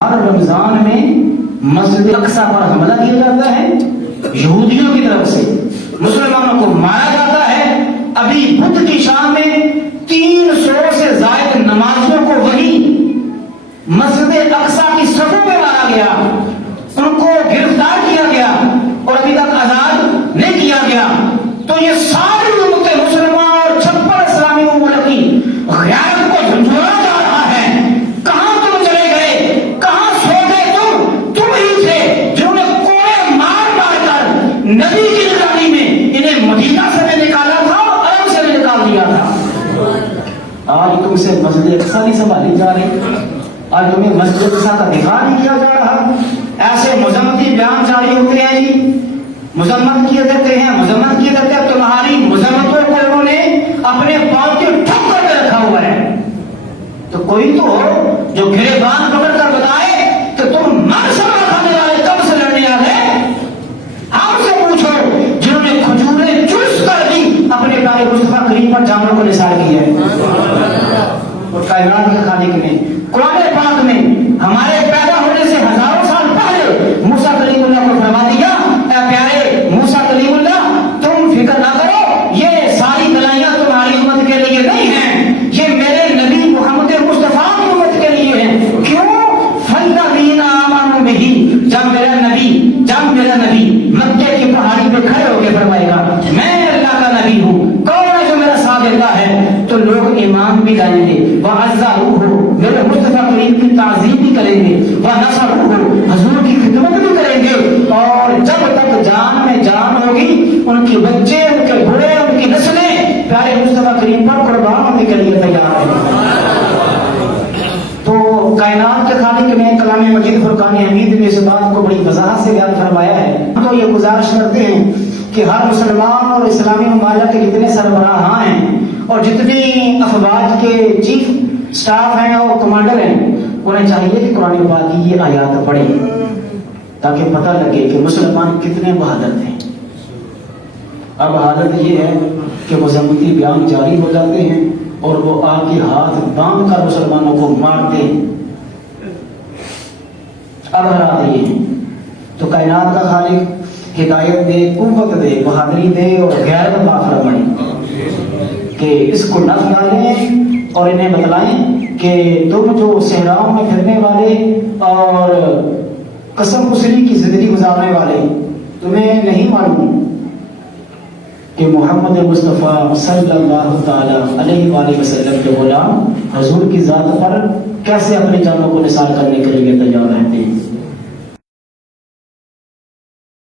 ہر رمضان میں مسجد اقصی پر حملہ کیا جاتا ہے یہودیوں کی طرف سے، مسلمانوں کو مارا جاتا ہے۔ ابھی بدھ کی شام میں 300 سے زائد نمازیوں کو وہی مسجد اقصی کی صفوں میں مارا گیا، ان کو گرفتار کیا گیا اور ابھی تک آزاد نہیں کیا گیا۔ تو یہ ساری امت مسلمان اور 56 اسلامی ملک کی غیرت کو جھنجھوڑا جا رہا ہے۔ کہاں تم چلے گئے، کہاں سو گئے تم ہی تھے جنہوں نے کوڑے مار مار کر نبی کی نگرانی میں انہیں مدینہ سے بھی نکالا تھا اور عرب سے بھی نکال دیا تھا۔ آج تم سے مسجد اقصی نہیں سنبھالی جا رہی، آج تمہیں مسجد اقصی کا دفاع نہیں کیا جا رہا۔ ایسے مذمتی بیان جاری ہوتے ہیں جی، مذمت کیے دیتے ہیں، مذمت کیے دیتے ہیں۔ تمہاری مذمتوں کو انہوں نے اپنے پاؤں کے ٹھک کر رکھا ہوا ہے۔ تو کوئی تو ہو جو گریبان پکڑ کر بتائے کہ تم منصب کھانے والے کب سے لڑنے آ گئے؟ ہم سے پوچھو جنہوں نے کھجوریں چوس کر بھی اپنے پیارے مصطفیٰ کریم پر جانوں کو نثار کیا ہے۔ اور کائنات کے خالق نے قرآن پاک میں ہمارے پیدا ہونے سے ہزاروں سال پہلے موسیٰ کلیم اللہ کو فرما دیا، اے پیارے موسیٰ کلیم اللہ، تم فکر نہ کرو، یہ ساری بلائیاں تمہاری امت کے لیے نہیں ہیں، یہ میرے نبی محمد مصطفیٰ کی امت کے لیے ہیں۔ کیوں؟ فَالَّذِينَ آمَنُوا بِهِ، جب میرا نبی مکے کی پہاڑی پہ کھڑے ہو کے فرمائے گا میں اللہ کا نبی ہوں، کون ہے جو میرا ساتھ دیتا ہے، تو لوگ ایمان بھی لائیں گے، وَعَزَّرُوهُ، میرے مصطفیٰ کریم کی تعظیم بھی کریں گے، وَنَصَرُوهُ، حضور کی خدمت بھی کریں گے، اور جب تک جان میں جان ہوگی ان کے بچے، ان کے بڑے، ان کی نسلیں پیارے مصطفیٰ کریم پر قربان ہونے کے لیے تیار ہیں۔ تو کائنات کے خالق نے کلام مجید فرقان حمید میں اس بات کو بڑی وضاحت سے بیان فرمایا ہے۔ ہم تو یہ گزارش کرتے ہیں کہ ہر مسلمان اور اسلامی ممالک کے جتنے سربراہاں ہیں اور جتنی افواج کے چیف سٹاف ہیں اور کمانڈر ہیں، انہیں چاہیے کہ قرآن پاک کی یہ آیات پڑھیں تاکہ پتہ لگے کہ مسلمان کتنے بہادر ہیں۔ اب حالت یہ ہے کہ مذمتی بیان جاری ہو جاتے ہیں اور وہ آ کے ہاتھ باندھ کر مسلمانوں کو مارتے ہیں۔ اب حالات یہ ہیں، تو کائنات کا خالق ہدایت دے، قوت دے، بہادری دے اور غیرت عطا فرمائے کہ اس کو نہ ڈالیں اور انہیں بتلائیں کہ تم جو صحراؤں میں پھرنے والے اور قسم کسری کی زندگی گزارنے والے، تمہیں نہیں معلوم کہ محمد مصطفیٰ صلی اللہ تعالی علیہ وآلہ وسلم کے غلام حضور کی ذات پر کیسے اپنی جانوں کو نثار کرنے کے لیے تیار ہے۔